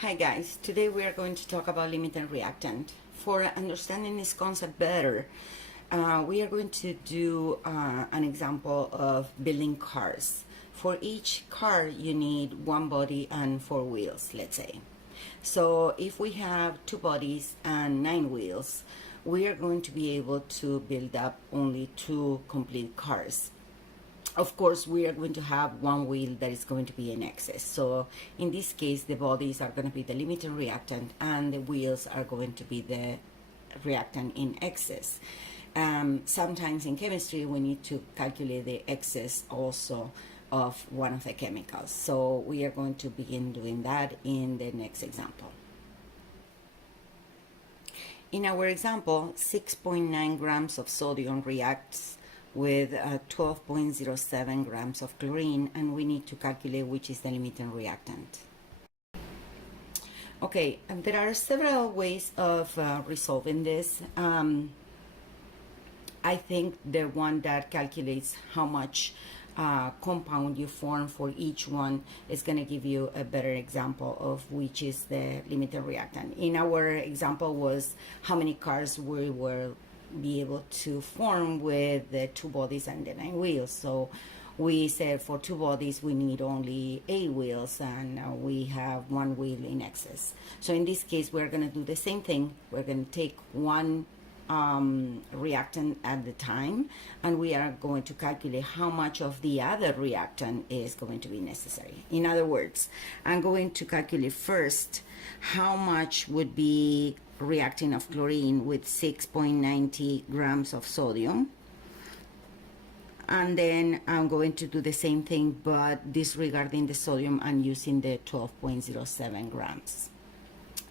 Hi guys, today we are going to talk about limiting reactant. For understanding this concept better, we are going to do an example of building cars. For each car you need one body and four wheels, let's say. So if we have two bodies and 9 wheels, we are going to be able to build up only 2 complete cars. Of course, we are going to have one wheel that is going to be in excess. So in this case, the bodies are going to be the limiting reactant and the wheels are going to be the reactant in excess. Sometimes in chemistry, we need to calculate the excess also of one of the chemicals. So we are going to begin doing that in the next example. In our example, 6.9 grams of sodium reacts with 12.07 grams of chlorine, and we need to calculate which is the limiting reactant. Okay, and there are several ways of resolving this. I think the one that calculates how much compound you form for each one is going to give you a better example of which is the limiting reactant. In our example was how many cars we will be able to form with the 2 bodies and the 9 wheels. So we said for 2 bodies we need only 8 wheels, and we have 1 wheel in excess. So in this case we're going to do the same thing. We're going to take one reactant at the time, and we are going to calculate how much of the other reactant is going to be necessary. In other words, I'm going to calculate first how much would be reacting of chlorine with 6.90 grams of sodium, and then I'm going to do the same thing but disregarding the sodium and using the 12.07 grams.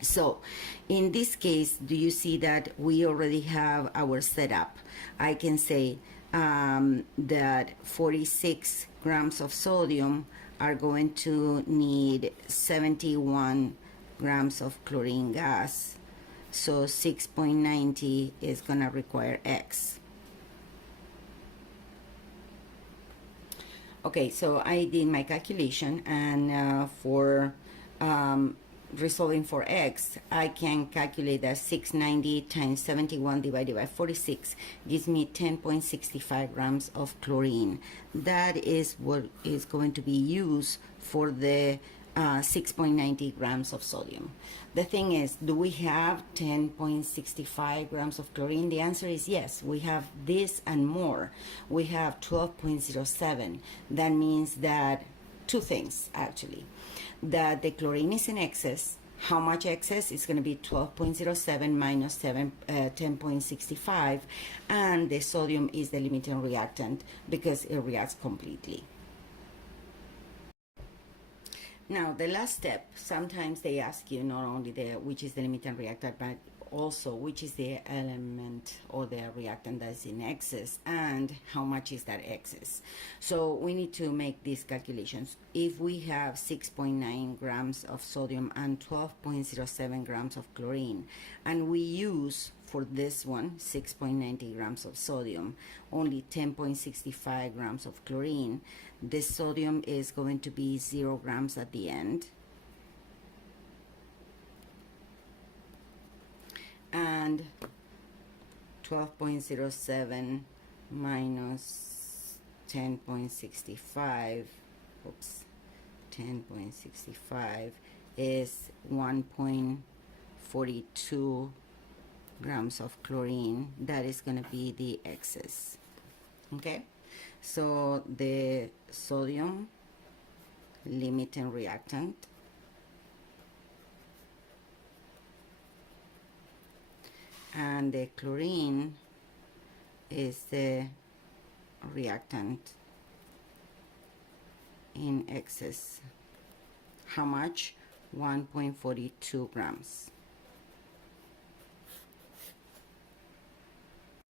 So in this case, do you see that we already have our setup? I can say that 46 grams of sodium are going to need 71 grams of chlorine gas. So 6.90 is going to require X. Okay, so I did my calculation, and for resolving for X, I can calculate that 690 times 71 divided by 46 gives me 10.65 grams of chlorine. That is what is going to be used for the 6.90 grams of sodium. The thing is, do we have 10.65 grams of chlorine? The answer is yes. We have this and more. We have 12.07. That means that 2 things actually. That the chlorine is in excess. How much excess? Is going to be 12.07 minus 10.65, and the sodium is the limiting reactant because it reacts completely. Now, the last step, sometimes they ask you not only which is the limiting reactant, but also which is the element or the reactant that's in excess and how much is that excess. So we need to make these calculations. If we have 6.9 grams of sodium and 12.07 grams of chlorine, and we use for this one 6.90 grams of sodium, only 10.65 grams of chlorine, the sodium is going to be 0 grams at the end. And 12.07 minus 10.65, 10.65 is 1.42 grams of chlorine. That is going to be the excess. Okay, so the sodium limiting reactant and the chlorine is the reactant in excess. How much? 1.42 grams.